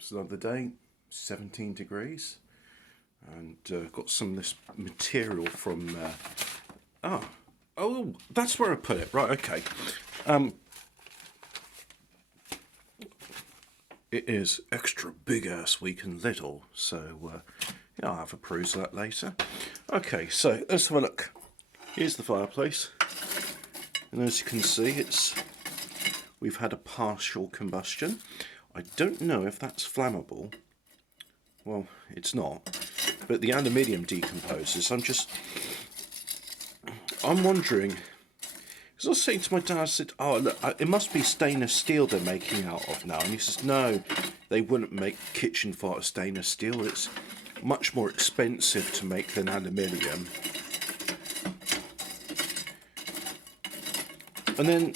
It's another day, 17 degrees, and got some of this material from. Oh, that's where I put it. Right, okay. It is extra big ass week in Lidl, so I'll have a peruse of that later. Okay, so let's have a look. Here's the fireplace, and as you can see, we've had a partial combustion. I don't know if that's flammable. Well, it's not, but the aluminium decomposes. I'm wondering, because I was saying to my dad, I said, oh look, it must be stainless steel they're making out of now, and he says, no, they wouldn't make kitchen fire out of stainless steel. It's much more expensive to make than aluminium. And then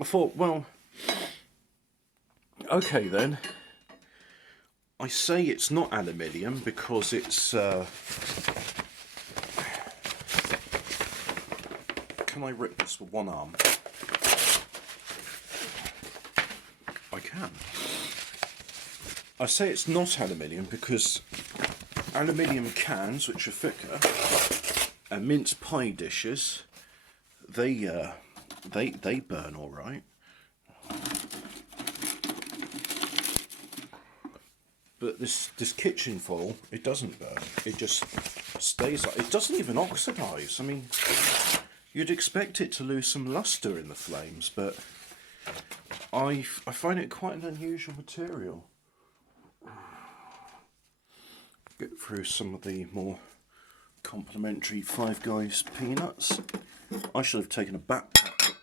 I thought, well, okay then. I say it's not aluminium because it's. Can I rip this with one arm? I can. I say it's not aluminium because aluminium cans, which are thicker, and mince pie dishes, they burn all right. But this kitchen foil, it doesn't burn. It just stays like it doesn't even oxidise. I mean, you'd expect it to lose some lustre in the flames, but I find it quite an unusual material. Get through some of the more complimentary Five Guys peanuts. I should have taken a backpack,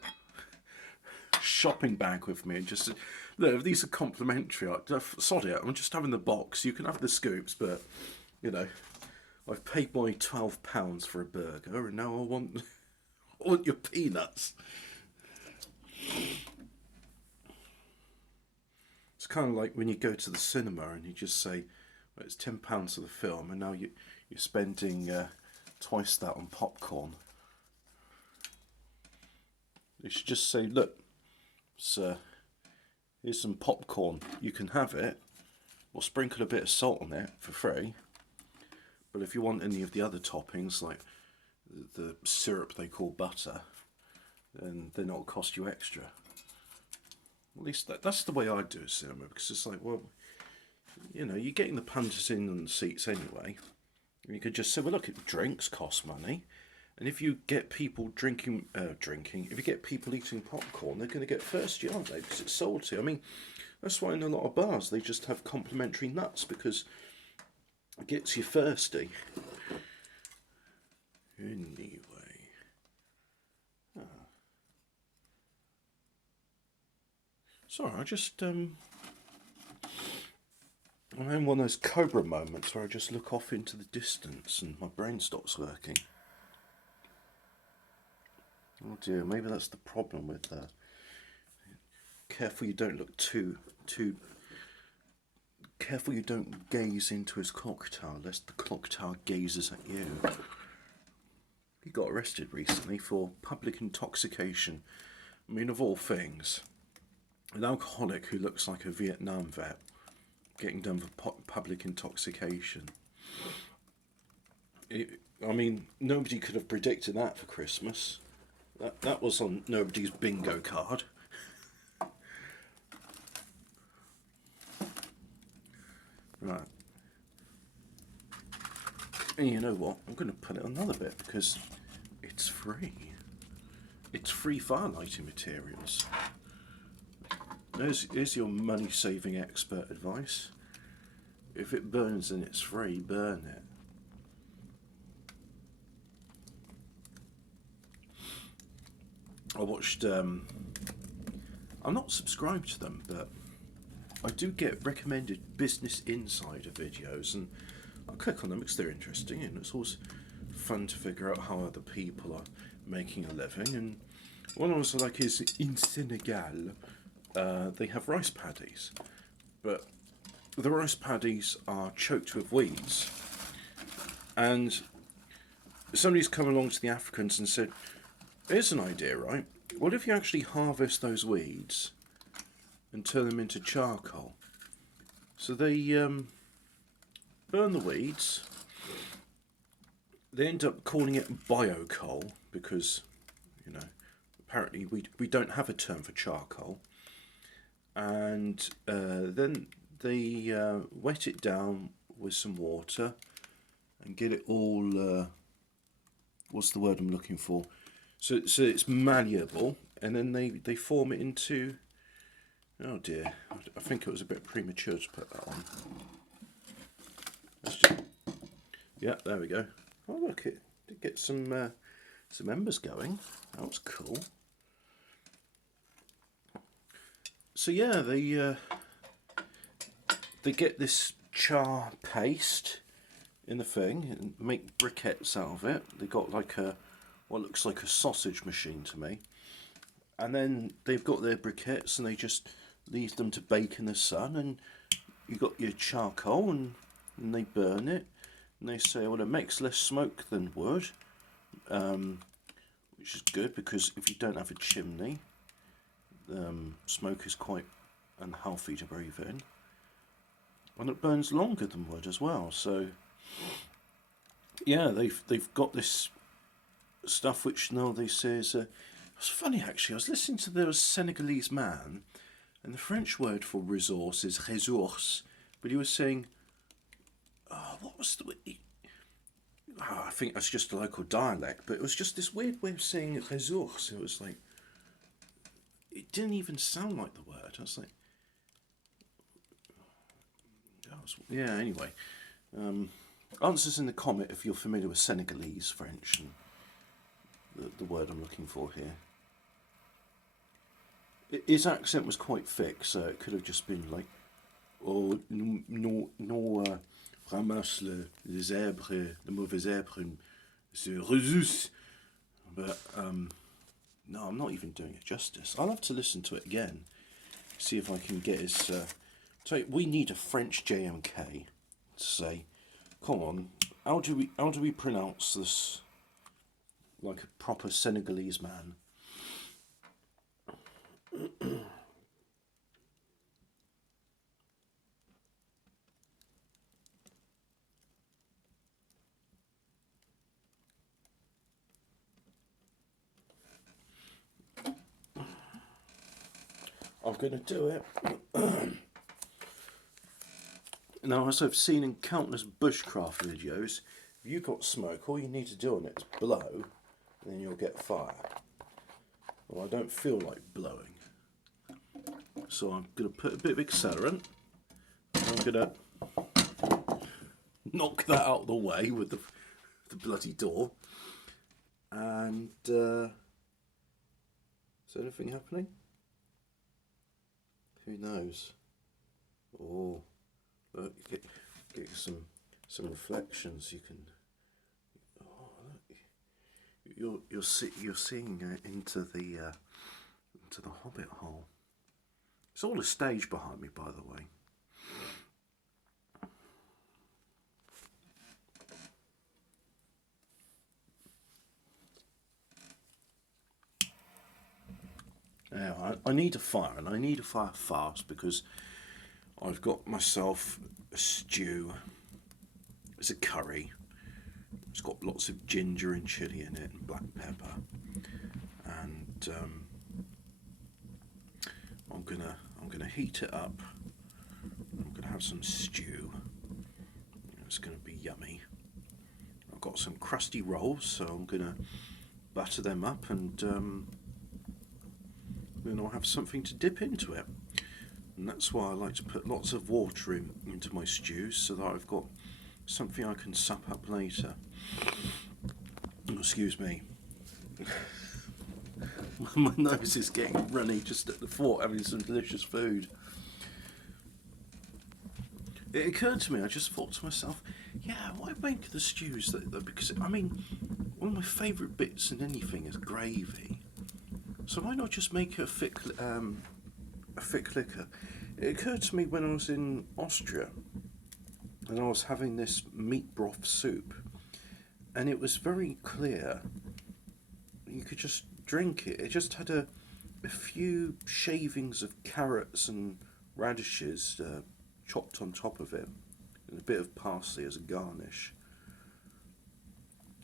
shopping bag with me and just. Look, if these are complimentary, sod it, I'm just having the box. You can have the scoops, but, you know, I've paid my £12 for a burger, and now I want your peanuts. It's kind of like when you go to the cinema and you just say, well, it's £10 for the film, and now you're spending twice that on popcorn. You should just say, look, sir, here's some popcorn, you can have it. We'll sprinkle a bit of salt on it for free. But if you want any of the other toppings, like the syrup they call butter, then it'll cost you extra. At least that's the way I do a cinema, because it's like, well, you know, you're getting the punters in on the seats anyway. You could just say, well, look, drinks cost money. And if you get people if you get people eating popcorn, they're going to get thirsty, aren't they? Because it's salty. I mean, that's why in a lot of bars they just have complimentary nuts, because it gets you thirsty. Anyway. Sorry, I'm in one of those Cobra moments where I just look off into the distance and my brain stops working. Oh dear, maybe that's the problem with that. Careful you don't look too careful you don't gaze into his clock tower, lest the clock tower gazes at you. He got arrested recently for public intoxication. I mean, of all things, an alcoholic who looks like a Vietnam vet getting done for public intoxication. I mean, nobody could have predicted that for Christmas. That was on nobody's bingo card. Right. And you know what? I'm going to put it another bit because it's free. It's free firelighting materials. Here's your money-saving expert advice. If it burns and it's free, burn it. I watched, I'm not subscribed to them, but I do get recommended Business Insider videos, and I click on them because they're interesting, and it's always fun to figure out how other people are making a living. And one I was like is in Senegal, they have rice paddies, but the rice paddies are choked with weeds, and somebody's come along to the Africans and said, here's an idea, right? What if you actually harvest those weeds and turn them into charcoal? So they burn the weeds. They end up calling it biocoal because, you know, apparently we don't have a term for charcoal. And then they wet it down with some water and get it all, what's the word I'm looking for? So it's malleable, and then they form it into, oh dear, I think it was a bit premature to put that on. Let's just, yeah, there we go. Oh look, it did get some embers going. That was cool. So yeah, they get this char paste in the thing and make briquettes out of it. They got like what looks like a sausage machine to me, and then they've got their briquettes and they just leave them to bake in the sun, and you got your charcoal and they burn it, and they say, well, it makes less smoke than wood, which is good because if you don't have a chimney, smoke is quite unhealthy to breathe in, and it burns longer than wood as well. So yeah, they've got this stuff which now they say is it's funny actually. I was listening to there was a Senegalese man, and the French word for resource is ressource, but he was saying, oh, what was the? I think that's just a local dialect, but it was just this weird way of saying ressource. It was like, it didn't even sound like the word. I was like, yeah. Anyway, answers in the comment if you're familiar with Senegalese French and the word I'm looking for here. His accent was quite thick, so it could have just been like, oh, non, ramasse les herbes, les mauvais herbes, c'est ressource. But no, I'm not even doing it justice. I'll have to listen to it again, see if I can get his. So we need a French JMK to say, come on, how do we pronounce this like a proper Senegalese man? I'm going to do it. Now, as I've seen in countless bushcraft videos, if you've got smoke, all you need to do on it is blow, and then you'll get fire. Well, I don't feel like blowing, so I'm going to put a bit of accelerant. I'm going to knock that out of the way with the bloody door. And is there anything happening? Who knows? Oh, look, you get some reflections. You can. Oh, look, you're seeing into the Hobbit hole. It's all a stage behind me, by the way. Yeah, I need a fire, and I need a fire fast because I've got myself a stew. It's a curry. It's got lots of ginger and chilli in it and black pepper, and I'm gonna heat it up. I'm gonna have some stew. It's gonna be yummy. I've got some crusty rolls, so I'm gonna butter them up, and then I'll have something to dip into it. And that's why I like to put lots of water into my stews, so that I've got something I can sup up later. Oh, excuse me. My nose is getting runny just at the thought having some delicious food. It occurred to me, I just thought to myself, yeah, why make the stews because I mean, one of my favourite bits in anything is gravy. So why not just make a thick liquor? It occurred to me when I was in Austria and I was having this meat broth soup, and it was very clear. You could just drink it. It just had a few shavings of carrots and radishes chopped on top of it, and a bit of parsley as a garnish.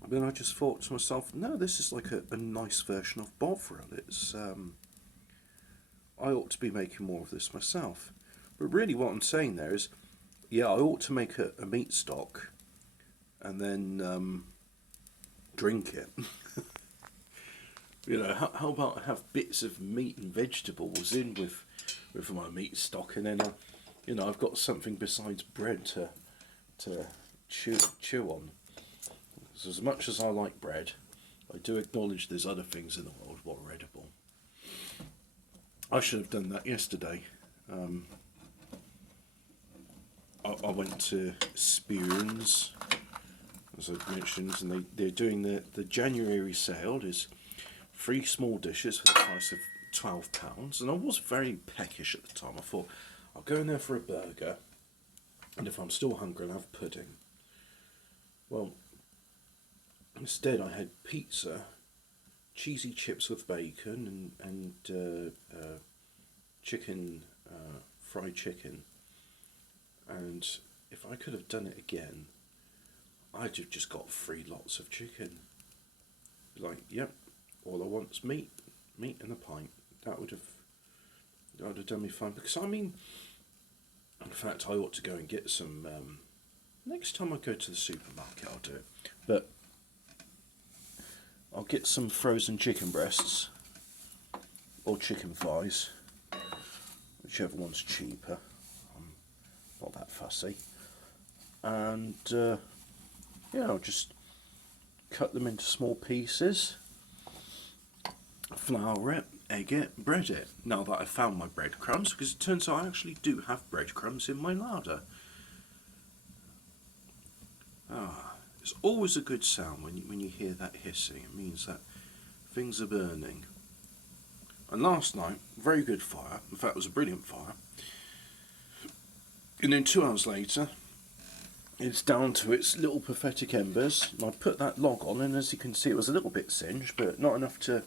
Then I just thought to myself, no, this is like a nice version of Bovril. It's I ought to be making more of this myself. But really what I'm saying there is, yeah, I ought to make a meat stock and then drink it. You know, how about I have bits of meat and vegetables in with my meat stock, and then you know, I've got something besides bread to chew on. So as much as I like bread, I do acknowledge there's other things in the world what are edible. I should have done that yesterday. I went to Spoons, as I mentioned, and they're doing the January sale. There's 3 small dishes for the price of £12, and I was very peckish at the time. I thought, I'll go in there for a burger, and if I'm still hungry, I'll have pudding. Well, instead I had pizza, cheesy chips with bacon, and chicken, fried chicken. And if I could have done it again, I'd have just got 3 lots of chicken. Like, yep, all I want is meat and a pint. That would have done me fine. Because I mean, in fact, I ought to go and get some. Next time I go to the supermarket, I'll do it. But I'll get some frozen chicken breasts or chicken thighs, whichever one's cheaper. I'm not that fussy. And yeah, I'll just cut them into small pieces, flour it, egg it, bread it. Now that I've found my breadcrumbs, because it turns out I actually do have breadcrumbs in my larder. It's always a good sound when you hear that hissing. It means that things are burning. And last night, very good fire. In fact, it was a brilliant fire. And then 2 hours later, it's down to its little pathetic embers. And I put that log on, and as you can see, it was a little bit singed, but not enough to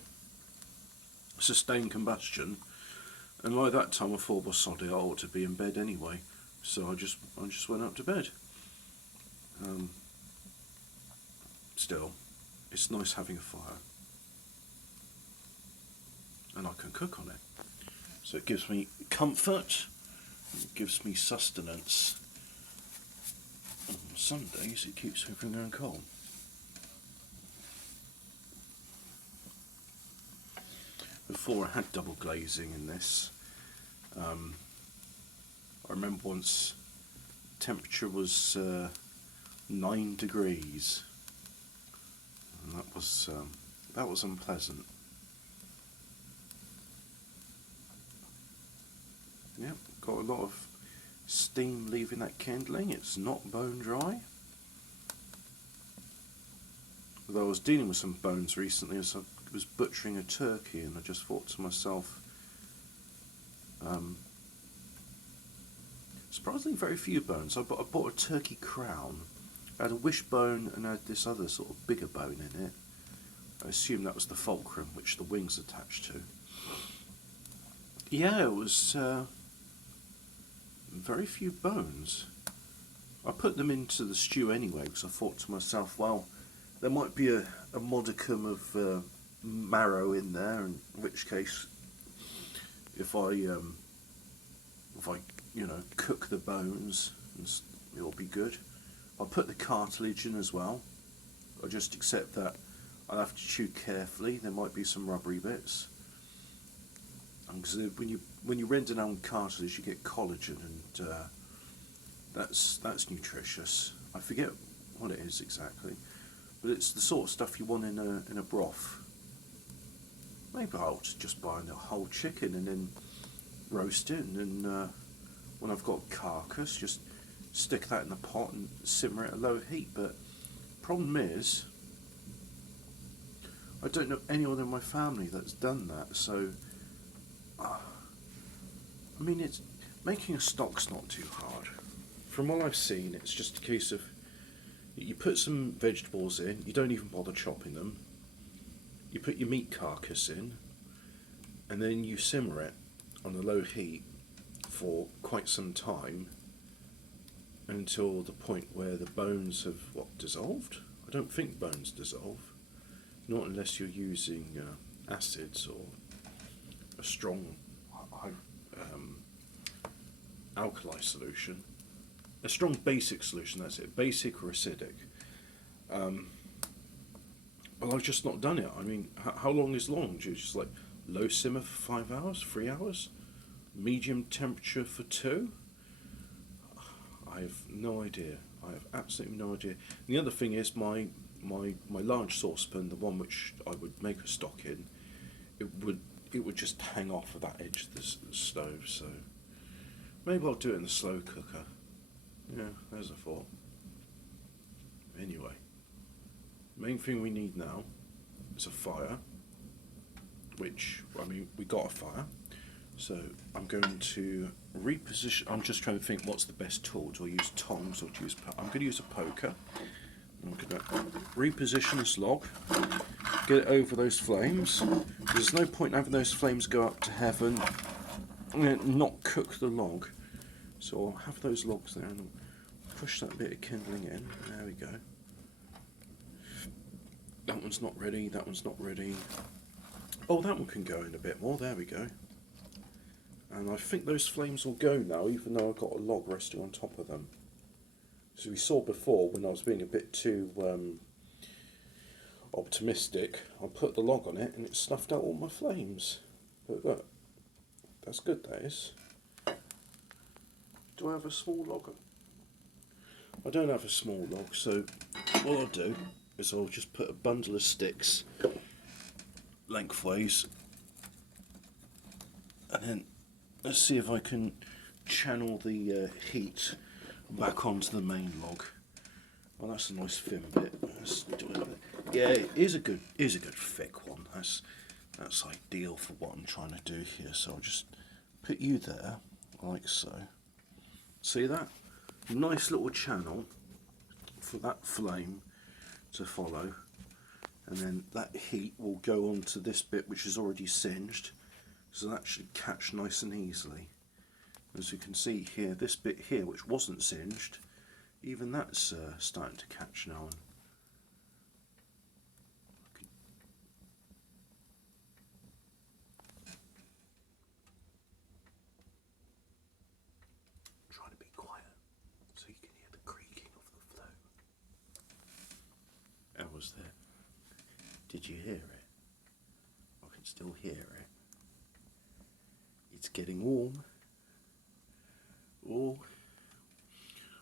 sustain combustion. And by that time, I thought, well, sod it, I ought to be in bed anyway. So I just went up to bed. Still, it's nice having a fire, and I can cook on it. So it gives me comfort, it gives me sustenance. On some days it keeps everything going cold. Before I had double glazing in this, I remember once temperature was 9 degrees. And that was unpleasant. Yep, got a lot of steam leaving that kindling. It's not bone dry. Although I was dealing with some bones recently as I was butchering a turkey, and I just thought to myself, surprisingly very few bones. I bought a turkey crown. I had a wishbone and I had this other sort of bigger bone in it. I assume that was the fulcrum, which the wing's attached to. Yeah, it was very few bones. I put them into the stew anyway because I thought to myself, well, there might be a modicum of marrow in there, in which case, if I cook the bones, it'll be good. I'll put the cartilage in as well. I just accept that I'll have to chew carefully. There might be some rubbery bits. Because when you render down cartilage, you get collagen, and that's nutritious. I forget what it is exactly, but it's the sort of stuff you want in a broth. Maybe I'll just buy a whole chicken and then roast it, and then when I've got carcass, just stick that in the pot and simmer it at a low heat. But problem is, I don't know anyone in my family that's done that. So, I mean, it's making a stock's not too hard. From what I've seen, it's just a case of you put some vegetables in. You don't even bother chopping them. You put your meat carcass in, and then you simmer it on a low heat for quite some time. until the point where the bones have dissolved. I don't think bones dissolve, not unless you're using acids or a strong alkali solution, a strong basic solution. That's it, basic or acidic. But I've just not done it. I mean, how long is long? Do you just like low simmer for 5 hours, 3 hours, medium temperature for 2? I have no idea. I have absolutely no idea. And the other thing is my large saucepan, the one which I would make a stock in, it would just hang off of that edge of the stove. So maybe I'll do it in the slow cooker. Yeah, there's a thought. Anyway, main thing we need now is a fire. Which, I mean, we got a fire. So I'm going to reposition. I'm just trying to think what's the best tool. Do I use tongs or do I use? I'm going to use a poker. I'm going to reposition this log, get it over those flames. There's no point in having those flames go up to heaven and not cook the log. So I'll have those logs there and I'll push that bit of kindling in. There we go. That one's not ready. That one's not ready. Oh, that one can go in a bit more. There we go. And I think those flames will go now, even though I've got a log resting on top of them. So we saw before, when I was being a bit too optimistic, I put the log on it and it snuffed out all my flames. But look, that's good, that is. Do I have a small log? I don't have a small log, so what I'll do is I'll just put a bundle of sticks lengthways, and then let's see if I can channel the heat back onto the main log. Well, that's a nice thin bit. Let's do it. Yeah, it is a good thick one. That's ideal for what I'm trying to do here. So I'll just put you there, like so. See that? Nice little channel for that flame to follow. And then that heat will go onto this bit which is already singed, so that should catch nice and easily. As you can see here, this bit here which wasn't singed, even that's starting to catch now. Trying to be quiet so you can hear the creaking of the flow. How was that? Did you hear it? I can still hear it. It's getting warm. Oh,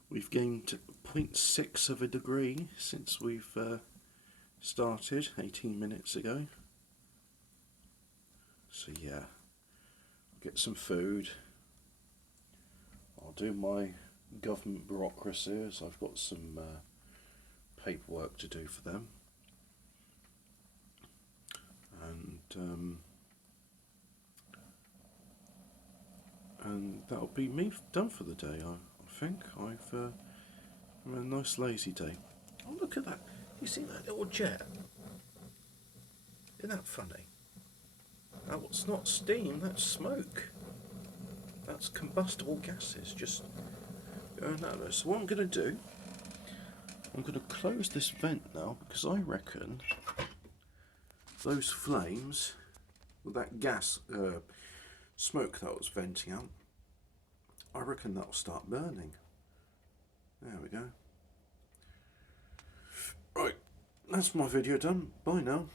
we've gained 0.6 of a degree since we've started 18 minutes ago. So yeah, I'll get some food. I'll do my government bureaucracy, as I've got some paperwork to do for them. And that'll be me done for the day. I think I've had a nice lazy day. Oh, look at that! You see that little jet? Isn't that funny? That's not steam. That's smoke. That's combustible gases just going out there. So what I'm going to do, I'm going to close this vent now, because I reckon those flames with that gas smoke that was venting out, I reckon that'll start burning. There we go. Right, that's my video done. Bye now.